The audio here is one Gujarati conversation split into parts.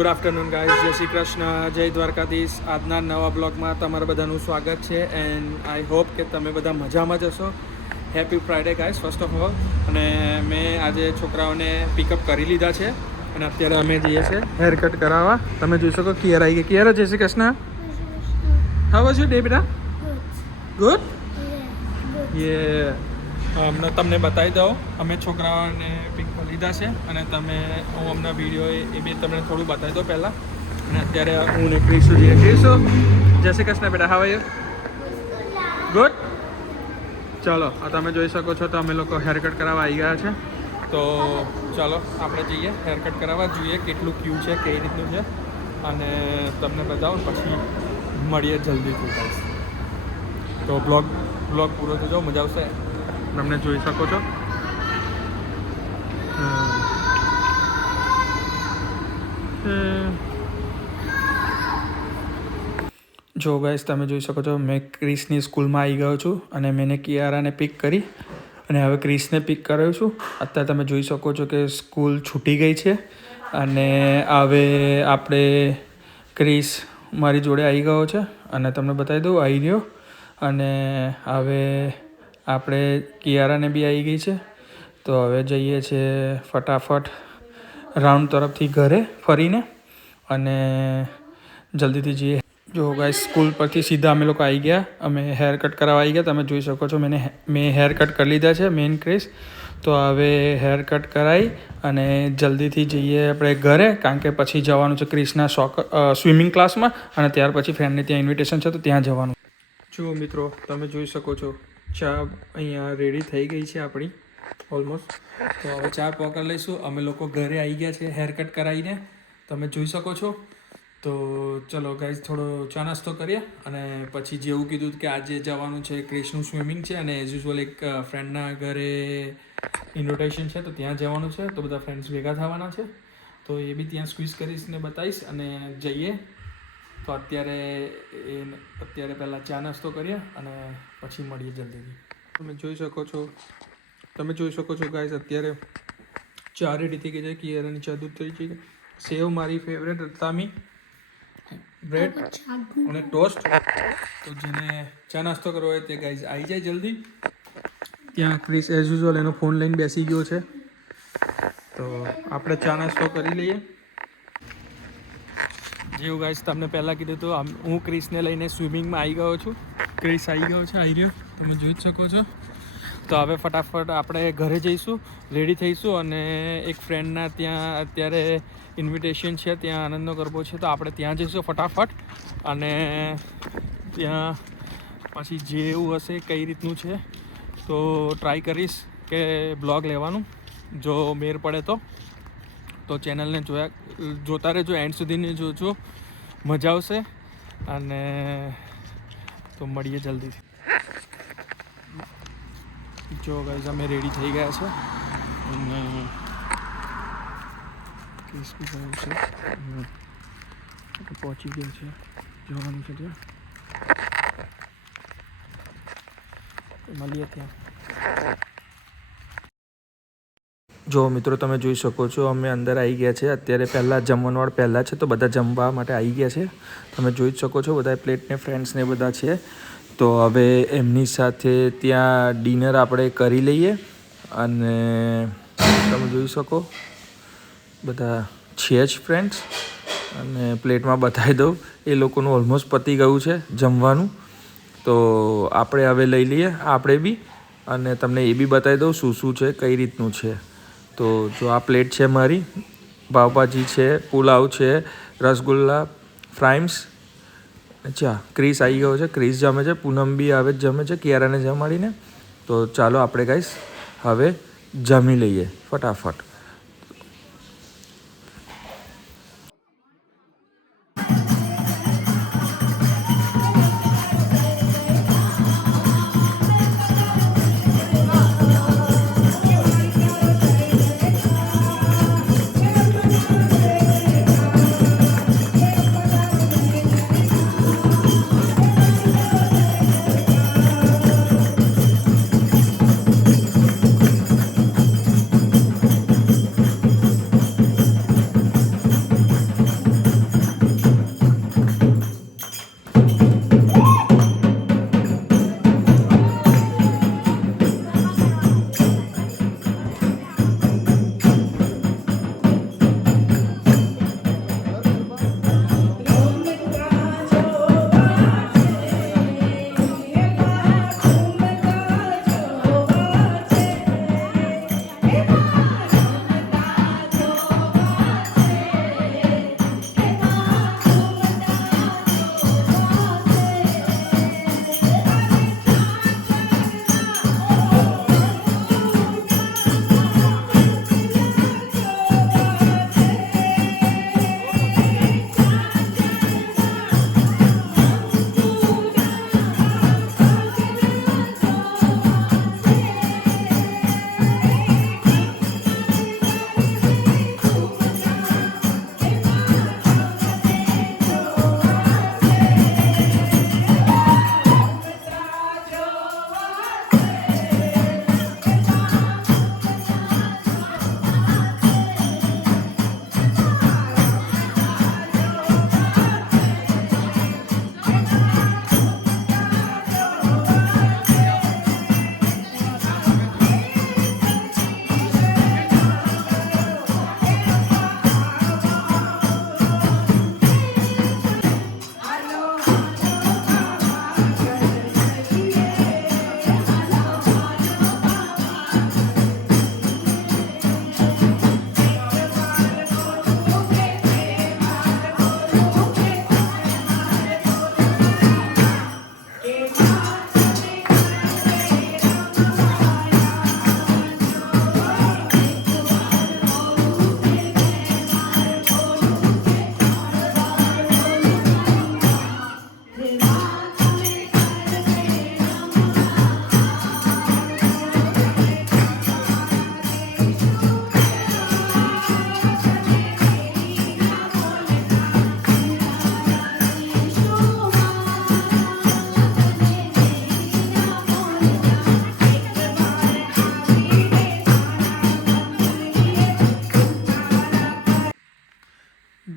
ગુડ આફ્ટરનૂન ગાઈઝ, જય શ્રી કૃષ્ણ, જય દ્વારકાધીશ. આજના નવા બ્લોગમાં તમારા બધાનું સ્વાગત છે એન્ડ આઈ હોપ કે તમે બધા મજામાં જ હશો. Happy Friday guys first of all. અને મેં આજે છોકરાઓને પિકઅપ કરી લીધા છે અને અત્યારે અમે જઈએ છીએ હેર કટ કરાવવા. તમે જોઈ શકો કિયારા આવી ગઈ. કિયારા, જય Shri Krishna. How was your day બેટા? ગુડ. યે તમને બતાવી દઉં, અમે છોકરાઓને પિક કરી લીધા છે અને હું હમણાં વિડીયો એ બી તમને થોડું બતાવી દઉં પહેલાં. અને અત્યારે હું ને ક્રિશુ જઈએ. ક્રિશુ, જય શ્રી કૃષ્ણ બેટા. How are you? ગુડ. ચાલો, આ તમે જોઈ શકો છો તો અમે લોકો હેરકટ કરાવવા આવી ગયા છે. તો ચાલો આપણે જઈએ હેરકટ કરાવવા, જોઈએ કેટલું ક્યુ છે, કઈ રીતનું છે અને તમને બતાવું પછી મળીએ જલ્દીથી ગાઈસ. તો બ્લોગ પૂરો થજો, મજા આવશે. તમને જોઈ શકો છો. જો ગાઈસ, તમે જોઈ શકો છો મેં ક્રિસની સ્કૂલમાં આવી ગયો છું અને મેં કિયારાને પિક કરી અને હવે ક્રિસને પિક કર્યો છું. અત્યારે તમે જોઈ શકો છો કે સ્કૂલ છૂટી ગઈ છે અને હવે આપણે ક્રિસ મારી જોડે આવી ગયો છે અને તમને બતાવી દઉં આવી રહ્યો. અને હવે આપણે કિયારાને બી આવી ગઈ છે. તો હવે જઈએ છીએ ફટાફટ રાઉન્ડ તરફથી ઘરે ફરીને અને જલ્દીથી જઈએ. જો ગાઈસ, સ્કૂલ પરથી સીધા અમે લોકો આવી ગયા, અમે હેર કટ કરાવવા આવી ગયા. તમે જોઈ શકો છો મેં હેર કટ કરી લીધા છે મેન ક્રિસ. તો હવે હેર કટ કરાવી અને જલ્દીથી જઈએ આપણે ઘરે, કારણ કે પછી જવાનું છે ક્રિસના સ્વિમિંગ ક્લાસમાં અને ત્યાર પછી ફ્રેન્ડને ત્યાં ઇન્વિટેશન છે તો ત્યાં જવાનું. જુઓ મિત્રો, તમે જોઈ શકો છો ચા અહીંયા રેડી થઈ ગઈ છે આપણી ઓલમોસ્ટ. તો હવે ચા પકડી લઈશું. અમે લોકો ઘરે આવી ગયા છે હેર કટ કરાવીને, તમે જોઈ શકો છો. તો ચલો ગાઈઝ, થોડો ચા નાસ્તો કરીએ અને પછી જેવું કીધું કે આજે જવાનું છે ક્રિશનું સ્વિમિંગ છે અને એઝ યુઝ્યુઅલ એક ફ્રેન્ડના ઘરે ઇન્વિટેશન છે તો ત્યાં જવાનું છે. તો બધા ફ્રેન્ડ્સ ભેગા થવાના છે તો એ બી ત્યાં સ્ક્વીઝ કરીશ ને બતાવીશ અને જઈએ. તો અત્યારે પહેલાં ચા નાસ્તો કરીએ અને પછી મળીએ જલ્દીથી. તમે જોઈ શકો છો ગાઈઝ, અત્યારે ચા રેડી થઈ ગઈ છે. કિયારાની ચા દૂધ થઈ ગઈ. સેવ મારી ફેવરેટ રતામી બ્રેડ અને ટોસ્ટ. તો જેને ચા નાસ્તો કરવો હોય તે ગાઈઝ આવી જાય જલ્દી. ત્યાં ક્રિસ એઝ યુઝ્યુઅલ એનો ફોન લઈને બેસી ગયો છે. તો આપણે ચા નાસ્તો કરી લઈએ. જેવું ગાઈઝ તમને પહેલાં કીધું હતું, હું ક્રિસને લઈને સ્વિમિંગમાં આવી ગયો છું. ક્રિસ આવી ગયો છે, આવી રહ્યો, તમે જોઈ જ શકો છો. તો હવે ફટાફટ આપણે ઘરે જઈશું, રેડી થઈશું અને એક ફ્રેન્ડના ત્યાં અત્યારે ઇન્વિટેશન છે, ત્યાં આનંદનો ગરબો છે તો આપણે ત્યાં જઈશું ફટાફટ. અને ત્યાં પછી જેવું હશે કઈ રીતનું છે તો ટ્રાય કરીશ કે બ્લોગ લેવાનું, જો મેર પડે તો ચેનલને જોતા રહેજો, એન્ડ સુધીની જોજો, મજા આવશે. અને તો મળીએ જલ્દીથી. જો ગાઈઝ, અમે રેડી થઈ ગયા છે અને ક્રિસ્પી થયું છે, પહોંચી ગયા છે, જવાનું છે ત્યાં. મળીએ ત્યાં. જો મિત્રો, તમે જોઈ શકો છો અમે અંદર આવી ગયા છે. અત્યારે પહેલાં જમણવાર પહેલાં છે તો બધા જમવા માટે આવી ગયા છે. તમે જોઈ જ શકો છો બધા પ્લેટને ફ્રેન્ડ્સને બધા છે. તો હવે એમની સાથે ત્યાં ડિનર આપણે કરી લઈએ અને તમે જોઈ શકો બધા છે જ ફ્રેન્ડ્સ. અને પ્લેટમાં બતાવી દઉં, એ લોકોનું ઓલમોસ્ટ પતી ગયું છે જમવાનું. તો આપણે હવે લઈ લઈએ આપણે બી અને તમને એ બી બતાવી દઉં શું શું છે, કઈ રીતનું છે. તો જો આ પ્લેટ છે મારી, પાવભાજી છે, પુલાવ છે, રસગુલ્લા, ફ્રાઈમ્સ. અચ્છા, ક્રિસ આવી ગયો છે, ક્રિસ જમે છે, પૂનમ બી આવે જમે છે કિયારાને જમાડીને. તો ચાલો આપણે ગાઈસ હવે જમી લઈએ ફટાફટ.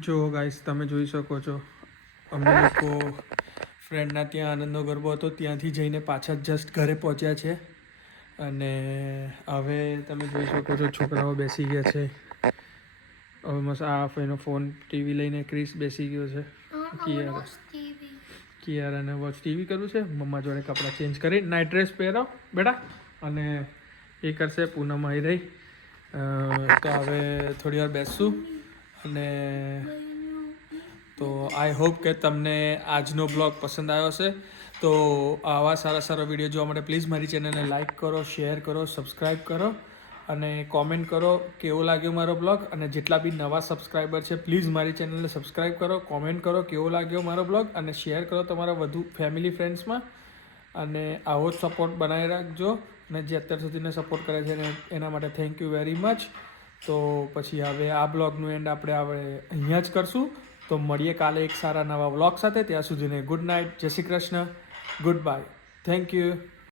જો ગાઈસ તમે જોઈ શકો છો અમે લોકો ફ્રેન્ડના ત્યાં આનંદનો ગરબો હતો ત્યાંથી જઈને પાછા જસ્ટ ઘરે પહોંચ્યા છે અને હવે તમે જોઈ શકો છો છોકરાઓ બેસી ગયા છે. હવે મસ્ત આ એનો ફોન ટીવી લઈને ક્રિસ બેસી ગયો છે. કિયારાને વોચ ટીવી કરવું છે. મમ્મા જોડે કપડાં ચેન્જ કરી નાઇટ ડ્રેસ પહેરો બેટા અને એ કરશે. પૂનમ આવી રહી તો હવે થોડી વાર બેસશું અને તો આઈ હોપ કે તમને આજનો બ્લોગ પસંદ આવ્યો હશે. તો આવા સારા વિડીયો જોવા માટે પ્લીઝ મારી ચેનલને લાઇક કરો, શેર કરો, સબસ્ક્રાઈબ કરો અને કોમેન્ટ કરો કેવો લાગ્યો મારો બ્લોગ. અને જેટલા બી નવા સબસ્ક્રાઈબર છે પ્લીઝ મારી ચેનલને સબસ્ક્રાઈબ કરો, કોમેન્ટ કરો કેવો લાગ્યો મારો બ્લોગ અને શેર કરો તમારા વધુ ફેમિલી ફ્રેન્ડ્સમાં. અને આવો જ સપોર્ટ બનાવી રાખજો અને જે અત્યાર સુધીને સપોર્ટ કરે છે એના માટે થેન્ક યુ વેરી મચ. તો પછી હવે આ બ્લોગનું એન્ડ આપણે અહીંયા જ કરશું. તો મળીએ કાલે એક સારા નવા વ્લોગ સાથે. ત્યાં સુધીને ગુડ નાઇટ, જય Shri Krishna, good bye, thank you.